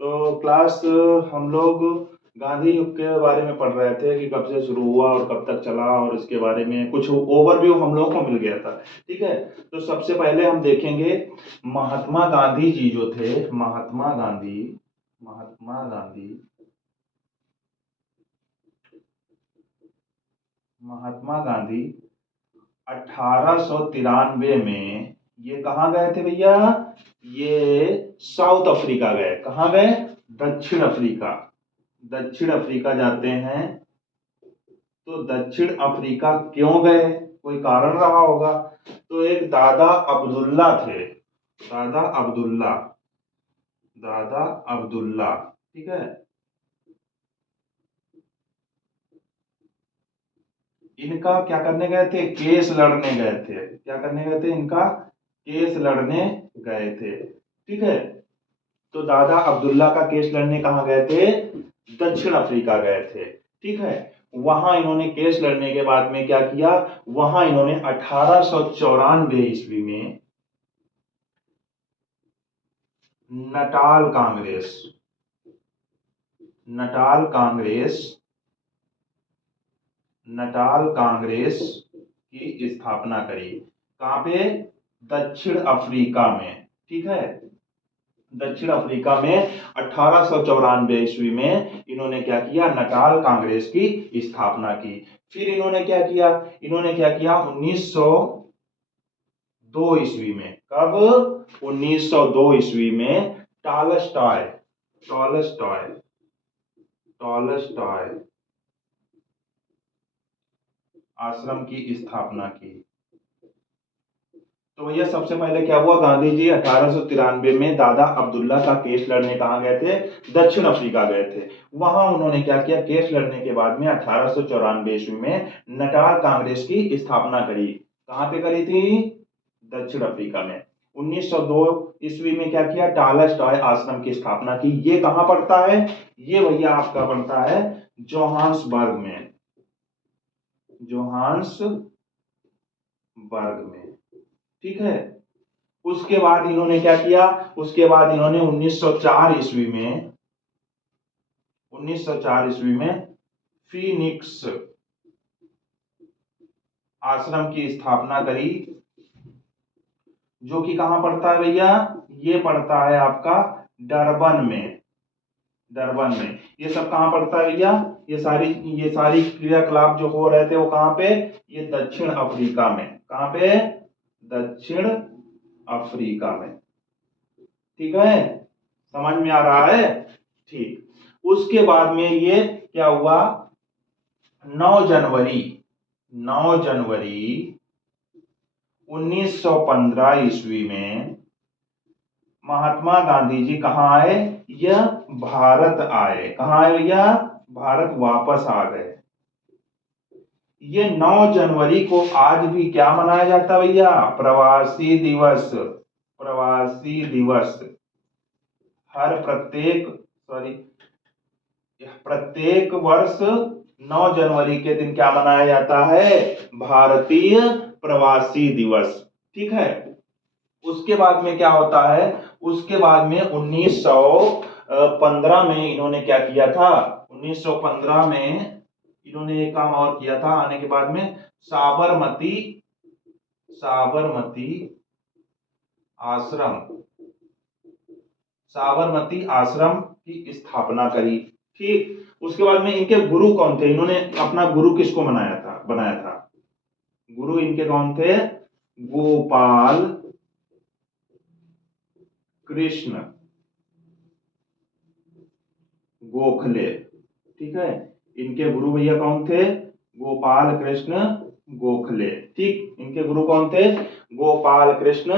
तो क्लास हम लोग गांधी युग के बारे में पढ़ रहे थे कि कब से शुरू हुआ और कब तक चला, और इसके बारे में कुछ ओवरव्यू हम लोग को मिल गया था। ठीक है, तो सबसे पहले हम देखेंगे महात्मा गांधी जी जो थे, महात्मा गांधी 1893 में ये कहाँ गए थे भैया? ये साउथ अफ्रीका गए। कहाँ गए? दक्षिण अफ्रीका। दक्षिण अफ्रीका जाते हैं। तो दक्षिण अफ्रीका क्यों गए? कोई कारण रहा होगा। तो एक दादा अब्दुल्ला थे, दादा अब्दुल्ला, दादा अब्दुल्ला, ठीक है। इनका क्या करने गए थे? केस लड़ने गए थे। क्या करने गए थे? इनका केस लड़ने गए थे। ठीक है, तो दादा अब्दुल्ला का केस लड़ने कहाँ गए थे? दक्षिण अफ्रीका गए थे। ठीक है, वहां इन्होंने केस लड़ने के बाद में क्या किया? वहां इन्होंने 1894 ईस्वी में Natal Congress, Natal Congress, Natal Congress की स्थापना करी। कहां पे? दक्षिण अफ्रीका में। ठीक है, दक्षिण अफ्रीका में 1894 ईस्वी में इन्होंने क्या किया? नटाल कांग्रेस की स्थापना की। फिर इन्होंने क्या किया? इन्होंने क्या किया? 1902 ईस्वी में। कब? 1902 ईस्वी में टॉलस्टॉय, टॉलस्टॉय, टॉलस्टॉय आश्रम की स्थापना की। तो भैया सबसे पहले क्या हुआ? गांधी जी 1893 में दादा अब्दुल्ला का केस लड़ने कहाँ गए थे? दक्षिण अफ्रीका गए थे। वहां उन्होंने क्या किया? केस लड़ने के बाद में 1894 ईस्वी में नटाल कांग्रेस की स्थापना करी। कहाँ पे करी थी? दक्षिण अफ्रीका में। 1902 ईस्वी में क्या किया? टॉलस्टॉय आश्रम की स्थापना की। ये कहाँ पड़ता है? ये भैया आपका पड़ता है जोहान्सबर्ग में, जोहान्सबर्ग में। ठीक है, उसके बाद इन्होंने क्या किया? उसके बाद इन्होंने 1904 ईस्वी में, 1904 ईस्वी में फीनिक्स आश्रम की स्थापना करी, जो कि कहां पड़ता है भैया? ये पड़ता है आपका डरबन में, डरबन में। ये सब कहां पड़ता है भैया? ये सारी क्रियाकलाप जो हो रहे थे वो कहां पे? ये दक्षिण अफ्रीका में। कहां पे? दक्षिण अफ्रीका में। ठीक है, समझ में आ रहा है? ठीक, उसके बाद में ये क्या हुआ? 9 जनवरी, 9 जनवरी 1915 ईस्वी में महात्मा गांधी जी कहाँ आए? यह भारत आए। कहाँ आए भैया? भारत वापस आ गए। ये 9 जनवरी को आज भी क्या मनाया जाता है भैया? प्रवासी दिवस, प्रवासी दिवस। हर प्रत्येक सॉरी प्रत्येक वर्ष 9 जनवरी के दिन क्या मनाया जाता है? भारतीय प्रवासी दिवस। ठीक है, उसके बाद में क्या होता है? उसके बाद में 1915 में इन्होंने क्या किया था? 1915 में इन्होंने एक काम और किया था आने के बाद में, साबरमती, साबरमती आश्रम, साबरमती आश्रम की स्थापना करी। ठीक, उसके बाद में इनके गुरु कौन थे? इन्होंने अपना गुरु किसको बनाया था? गुरु इनके कौन थे? गोपाल कृष्ण गोखले। ठीक है, इनके गुरु भैया कौन थे? गोपाल कृष्ण गोखले। ठीक, इनके गुरु कौन थे? गोपाल कृष्ण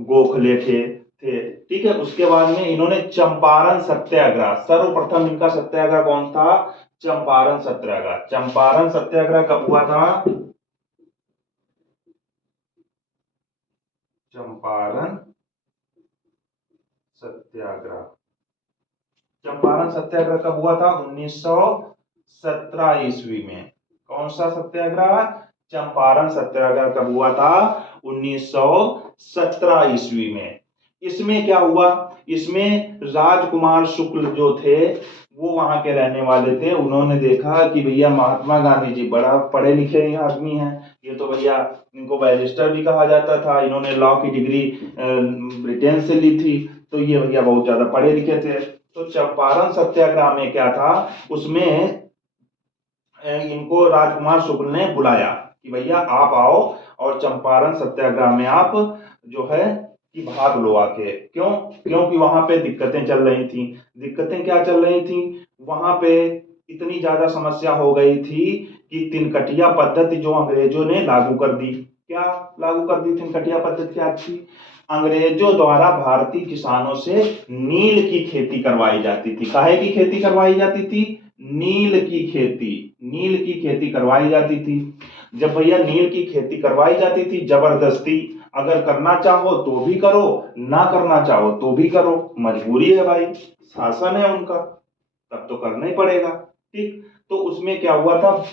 गोखले थे। ठीक है, उसके बाद में इन्होंने चंपारण सत्याग्रह, सर्वप्रथम इनका सत्याग्रह कौन था? चंपारण सत्याग्रह। चंपारण सत्याग्रह कब हुआ था? चंपारण सत्याग्रह, चंपारण सत्याग्रह कब हुआ था? 1917 ईस्वी में। कौन सा सत्याग्रह? चंपारण सत्याग्रह कब हुआ था? 1917 ईस्वी में। इसमें क्या हुआ? इसमें राजकुमार शुक्ल जो थे वो वहां के रहने वाले थे। उन्होंने देखा कि भैया महात्मा गांधी जी बड़ा पढ़े लिखे आदमी हैं, ये तो भैया इनको बैरिस्टर भी कहा जाता था, इन्होंने लॉ की डिग्री ब्रिटेन से ली थी, तो ये भैया बहुत ज्यादा पढ़े लिखे थे। तो चंपारण सत्याग्रह में क्या था, उसमें इनको राजकुमार शुक्ल ने बुलाया कि भैया आप आओ और चंपारण सत्याग्रह में आप जो है कि भाग लो आके। क्यों? क्योंकि वहां पे दिक्कतें चल रही थी। दिक्कतें क्या चल रही थी? वहां पे इतनी ज्यादा समस्या हो गई थी कि तिनकटिया पद्धति जो अंग्रेजों ने लागू कर दी। क्या लागू कर दी? तिनकटिया पद्धति क्या थी? अंग्रेजों द्वारा भारतीय किसानों से नील की खेती करवाई जाती थी। काहे की खेती करवाई जाती थी? नील की खेती। नील की खेती करवाई जाती थी। जब भैया नील की खेती करवाई जाती थी जबरदस्ती, अगर करना चाहो तो भी करो, ना करना चाहो तो भी करो, मजबूरी है भाई, शासन है उनका, तब तो करना ही पड़ेगा। ठीक, तो उसमें क्या हुआ था,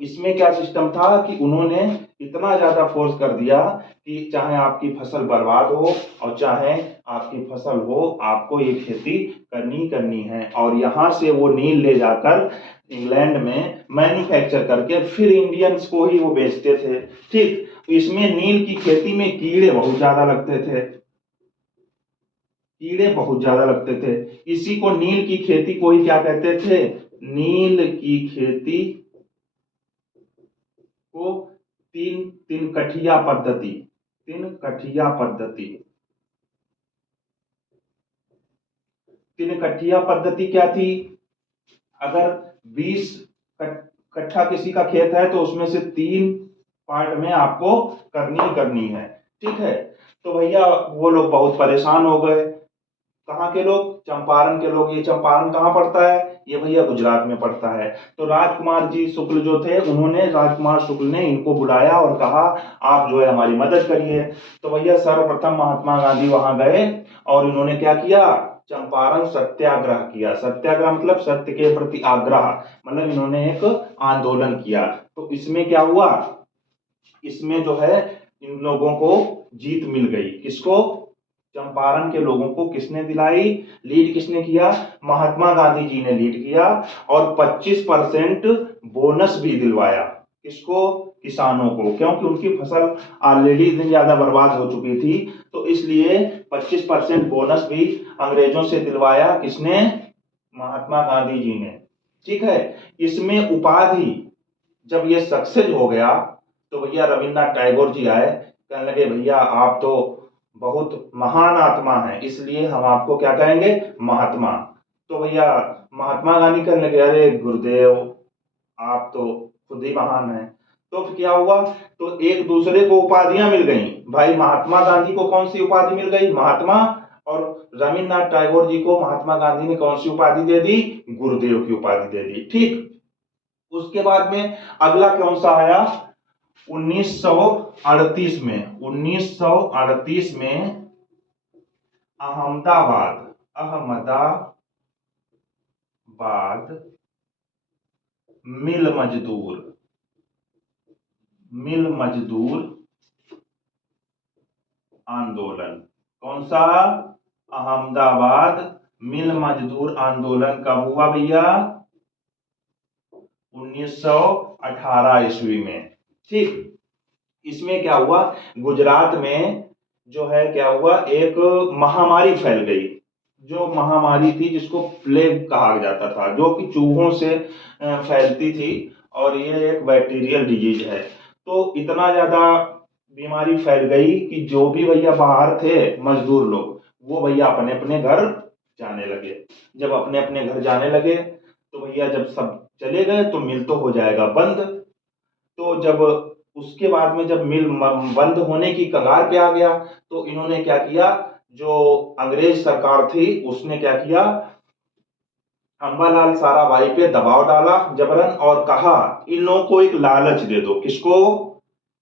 इसमें क्या सिस्टम था कि उन्होंने इतना ज्यादा फोर्स कर दिया कि चाहे आपकी फसल बर्बाद हो और चाहे आपकी फसल हो, आपको ये खेती करनी करनी है। और यहाँ से वो नील ले जाकर इंग्लैंड में मैन्युफैक्चर करके फिर इंडियंस को ही वो बेचते थे। ठीक, इसमें नील की खेती में कीड़े बहुत ज्यादा लगते थे, कीड़े बहुत ज्यादा लगते थे। इसी को नील की खेती को ही क्या कहते थे? नील की खेती को तिनकठिया पद्धति, तिनकठिया पद्धति। तिनकठिया पद्धति क्या थी? अगर 20 कट्ठा किसी का खेत है तो उसमें से 3 पार्ट में आपको करनी करनी है। ठीक है, तो भैया वो लोग बहुत परेशान हो गए। कहाँ के लोग? चंपारण के लोग। ये चंपारण कहाँ पड़ता है? ये भैया गुजरात में पड़ता है। तो राजकुमार जी शुक्ल जो थे, उन्होंने राजकुमार शुक्ल ने इनको बुलाया और कहा आप जो है हमारी मदद करिए। तो भैया सर्वप्रथम महात्मा गांधी वहां गए और इन्होंने क्या किया? चंपारण सत्याग्रह किया। सत्याग्रह मतलब सत्य के प्रति आग्रह, मतलब इन्होंने एक आंदोलन किया। तो इसमें क्या हुआ? इसमें जो है इन लोगों को जीत मिल गई। किसको? चंपारण के लोगों को किसने दिलाई? लीड किसने किया? महात्मा गांधी जी ने लीड किया और 25% बोनस भी दिलवाया। किसको? किसानों को, क्योंकि उनकी फसल ऑलरेडी इतनी ज्यादा बर्बाद हो चुकी थी, तो इसलिए 25% बोनस भी अंग्रेजों से दिलवाया। किसने? महात्मा गांधी जी ने। ठीक है, इसमें उपाधि जब ये सक्सेस हो गया तो भैया रविन्द्रनाथ टैगोर जी आए, कहने लगे भैया आप तो बहुत महान आत्मा है, इसलिए हम आपको क्या कहेंगे? महात्मा। तो भैया महात्मा गांधी कहने लगे अरे गुरुदेव आप तो खुद ही महान है। तो फिर क्या हुआ? तो एक दूसरे को उपाधियां मिल गई। भाई महात्मा गांधी को कौन सी उपाधि मिल गई? महात्मा। और रविन्द्रनाथ टैगोर जी को महात्मा गांधी ने कौन सी उपाधि दे दी? गुरुदेव की उपाधि दे दी। ठीक, उसके बाद में अगला कौन सा आया? 1938 में, 1938 में अहमदाबाद, अहमदाबाद मिल मजदूर, मिल मजदूर आंदोलन। कौन सा? अहमदाबाद मिल मजदूर आंदोलन कब हुआ भैया? 1918 ईस्वी में। ठीक, इसमें क्या हुआ? गुजरात में जो है क्या हुआ? एक महामारी फैल गई। जो महामारी थी जिसको प्लेग कहा जाता था, जो कि चूहों से फैलती थी और ये एक बैक्टीरियल डिजीज है। तो इतना ज्यादा बीमारी फैल गई कि जो भी भैया बाहर थे मजदूर लोग, वो भैया अपने अपने घर जाने लगे। जब अपने अपने घर जाने लगे तो भैया जब सब चले गए तो मिल तो हो जाएगा बंद। तो जब उसके बाद में जब मिल बंद होने की कगार पे आ गया तो इन्होंने क्या किया? जो अंग्रेज सरकार थी उसने क्या किया? अंबालाल साराभाई पे दबाव डाला जबरन और कहा इन लोगों को एक लालच दे दो। किसको?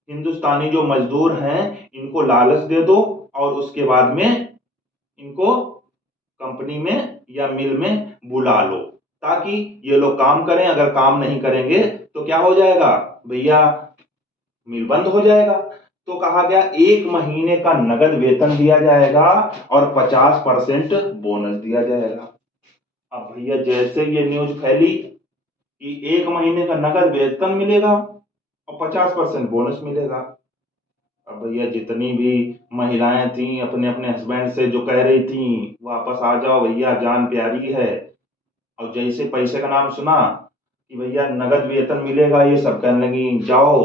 हिंदुस्तानी जो मजदूर हैं इनको लालच दे दो और उसके बाद में इनको कंपनी में या मिल में बुला लो ताकि ये लोग काम करें। अगर काम नहीं करेंगे तो क्या हो जाएगा भैया? मिल बंद हो जाएगा। तो कहा गया 1 महीने का नगद वेतन दिया जाएगा और 50% बोनस दिया जाएगा। अब भैया जैसे ये न्यूज फैली कि 1 महीने का नगद वेतन मिलेगा और 50% बोनस मिलेगा, अब भैया जितनी भी महिलाएं थी अपने अपने हस्बैंड से जो कह रही थी वापस आ जाओ भैया जान प्यारी है, और जैसे पैसे का नाम सुना कि भैया नगद वेतन मिलेगा ये सब कहने लगी जाओ,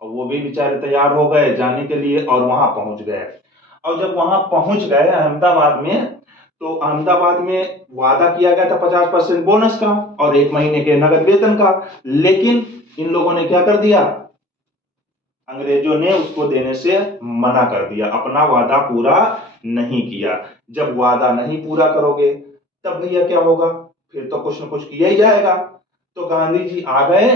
और वो भी बेचारे तैयार हो गए जाने के लिए और वहां पहुंच गए। और जब वहां पहुंच गए अहमदाबाद में, तो अहमदाबाद में वादा किया गया था 50% बोनस का और 1 महीने के नगद वेतन का, लेकिन इन लोगों ने क्या कर दिया, अंग्रेजों ने उसको देने से मना कर दिया, अपना वादा पूरा नहीं किया। जब वादा नहीं पूरा करोगे तब भैया क्या होगा, फिर तो कुछ न कुछ किया ही जाएगा। तो गांधी जी आ गए,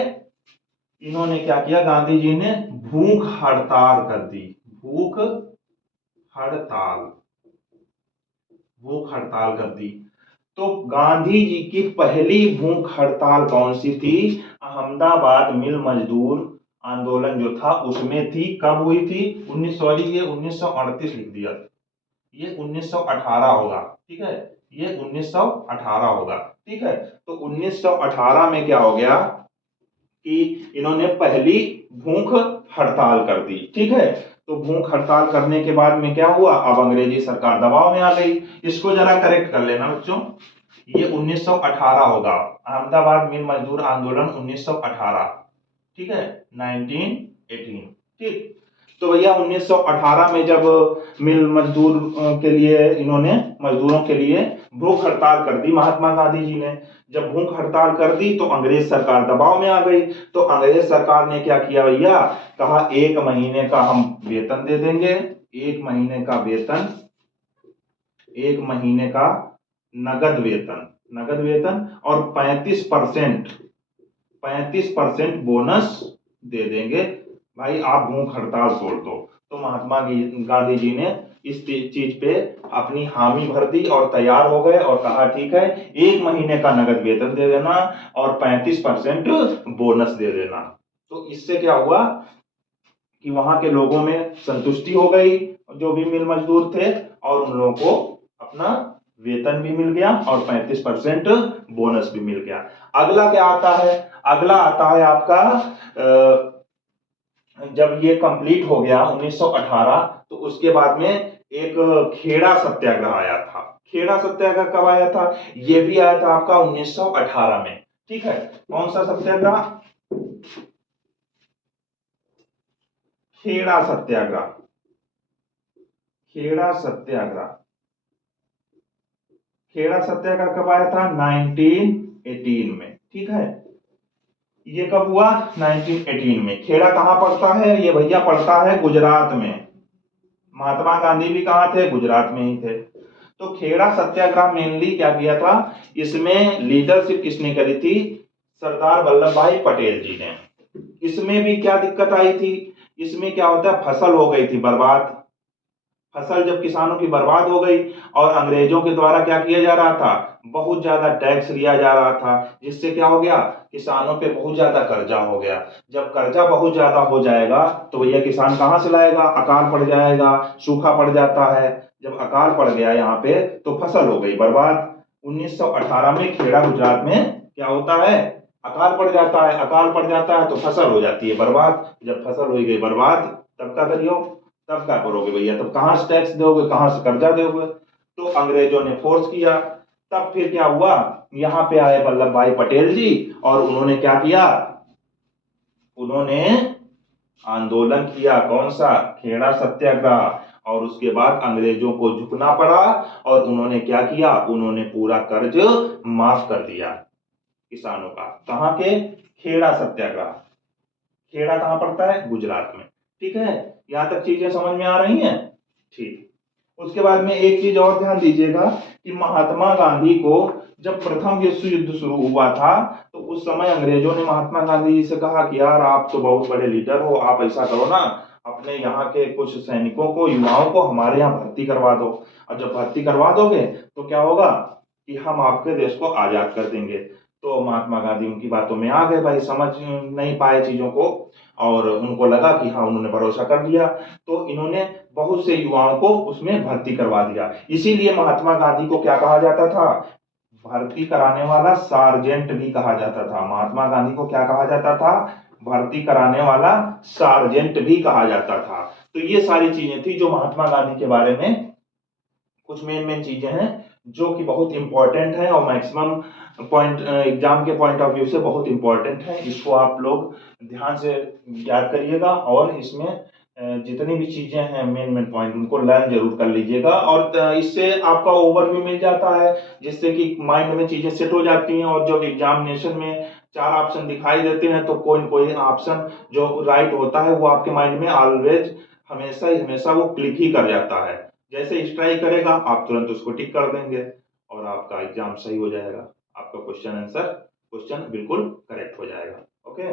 इन्होंने क्या किया, गांधी जी ने भूख हड़ताल कर दी। भूख हड़ताल, भूख हड़ताल कर दी। तो गांधी जी की पहली भूख हड़ताल कौन सी थी, अहमदाबाद मिल मजदूर आंदोलन जो था उसमें थी। कब हुई थी, 1938 लिख दिया, ये 1918 होगा, ठीक है, ये 1918 होगा, ठीक है। तो 1918 में क्या हो गया कि इन्होंने पहली भूख हड़ताल कर दी, ठीक है। तो भूख हड़ताल करने के बाद में क्या हुआ, अब अंग्रेजी सरकार दबाव में आ गई। इसको जरा करेक्ट कर लेना बच्चों, ये 1918 होगा, अहमदाबाद मिल मजदूर आंदोलन 1918, ठीक है, 1918, ठीक। तो भैया 1918 में जब मिल मजदूर के लिए इन्होंने मजदूरों के लिए भूख हड़ताल कर दी महात्मा गांधी जी ने, जब भूख हड़ताल कर दी तो अंग्रेज सरकार दबाव में आ गई। तो अंग्रेज सरकार ने क्या किया भैया, कहा 1 महीने का हम वेतन दे देंगे, 1 महीने का वेतन, 1 महीने का नगद वेतन, नगद वेतन और 35% बोनस दे देंगे, भाई आप भूख हड़ताल तोड़ दो। तो महात्मा गांधी जी ने इस चीज पे अपनी हामी भर दी और तैयार हो गए और कहा ठीक है 1 महीने का नगद वेतन दे देना और 35% बोनस दे देना। तो इससे क्या हुआ कि वहां के लोगों में संतुष्टि हो गई, जो भी मिल मजदूर थे, और उन लोगों को अपना वेतन भी मिल गया और 35% बोनस भी मिल गया। अगला क्या आता है, अगला आता है आपका जब ये कंप्लीट हो गया 1918, तो उसके बाद में एक खेड़ा सत्याग्रह आया था। खेड़ा सत्याग्रह कब आया था, ये भी आया था आपका 1918 में, ठीक है। कौन सा सत्याग्रह, खेड़ा सत्याग्रह, खेड़ा सत्याग्रह, खेड़ा सत्याग्रह कब आया था, 1918 में, ठीक है। ये कब हुआ, 1918 में। खेड़ा कहां पड़ता है, ये भैया पड़ता है गुजरात में। महात्मा गांधी भी कहां थे, गुजरात में ही थे। तो खेड़ा सत्याग्रह मेनली क्या किया था, इसमें लीडरशिप किसने करी थी, सरदार वल्लभ भाई पटेल जी ने। इसमें भी क्या दिक्कत आई थी, इसमें क्या होता है, फसल हो गई थी बर्बाद। फसल जब किसानों की बर्बाद हो गई और अंग्रेजों के द्वारा क्या किया जा रहा था, बहुत ज्यादा टैक्स लिया जा रहा था, जिससे क्या हो गया, किसानों पे बहुत ज्यादा कर्जा हो गया। जब कर्जा बहुत ज्यादा हो जाएगा तो भैया किसान कहां से लाएगा, अकाल पड़ जाएगा, सूखा पड़ जाता है। जब अकाल पड़ गया यहाँ पे तो फसल हो गई बर्बाद। 1918 में खेड़ा गुजरात में क्या होता है, अकाल पड़ जाता है, अकाल पड़ जाता है तो फसल हो जाती है बर्बाद। जब फसल हो गई बर्बाद तब क्या करियो, तब क्या करोगे भैया, तब कहां से टैक्स दोगे, कहां से कर्जा दोगे। तो अंग्रेजों ने फोर्स किया। तब फिर क्या हुआ, यहाँ पे आए वल्लभ भाई पटेल जी और उन्होंने क्या किया, उन्होंने आंदोलन किया, कौन सा, खेड़ा सत्याग्रह। और उसके बाद अंग्रेजों को झुकना पड़ा और उन्होंने क्या किया, उन्होंने पूरा कर्ज माफ कर दिया किसानों का। कहां के, खेड़ा सत्याग्रह। खेड़ा कहां पड़ता है, गुजरात में, ठीक है। यहां तक चीजें समझ में आ रही हैं, ठीक। उसके बाद में एक चीज और ध्यान दीजिएगा कि महात्मा गांधी को जब प्रथम विश्व युद्ध शुरू हुआ था तो उस समय अंग्रेजों ने महात्मा गांधी जी से कहा कि यार आप तो बहुत बड़े लीडर हो, आप ऐसा करो ना, अपने यहाँ के कुछ सैनिकों को, युवाओं को हमारे यहाँ भर्ती करवा दो, और जब भर्ती करवा दोगे तो क्या होगा कि हम आपके देश को आजाद कर देंगे। तो महात्मा गांधी उनकी बातों में आ गए, भाई समझ नहीं पाए चीजों को, और उनको लगा कि हाँ उन्होंने भरोसा कर लिया, तो इन्होंने बहुत से युवाओं को उसमें भर्ती करवा दिया। इसीलिए महात्मा गांधी को क्या कहा जाता था? भर्ती कराने वाला सार्जेंट भी कहा जाता था। महात्मा गांधी को क्या कहा जाता था? भर्ती कराने वाला सार्जेंट भी कहा जाता था। तो ये सारी चीजें थी जो महात्मा गांधी के बारे में कुछ मेन मेन चीजें हैं जो कि बहुत इंपॉर्टेंट है, और मैक्सिमम पॉइंट एग्जाम के पॉइंट ऑफ व्यू से बहुत इंपॉर्टेंट है। इसको आप लोग ध्यान से याद करिएगा, और इसमें जितनी भी चीजें हैं मेन मेन पॉइंट उनको लर्न जरूर कर लीजिएगा, और इससे आपका ओवरव्यू मिल जाता है, जिससे कि माइंड में चीजें सेट हो जाती हैं। और जब एग्जामिनेशन में 4 ऑप्शन दिखाई देते हैं तो कोई न कोई ऑप्शन जो राइट होता है वो आपके माइंड में ऑलवेज हमेशा ही हमेशा वो क्लिक ही कर जाता है। जैसे स्ट्राइक करेगा आप तुरंत उसको टिक कर देंगे और आपका एग्जाम सही हो जाएगा, आपका क्वेश्चन बिल्कुल करेक्ट हो जाएगा। ओके।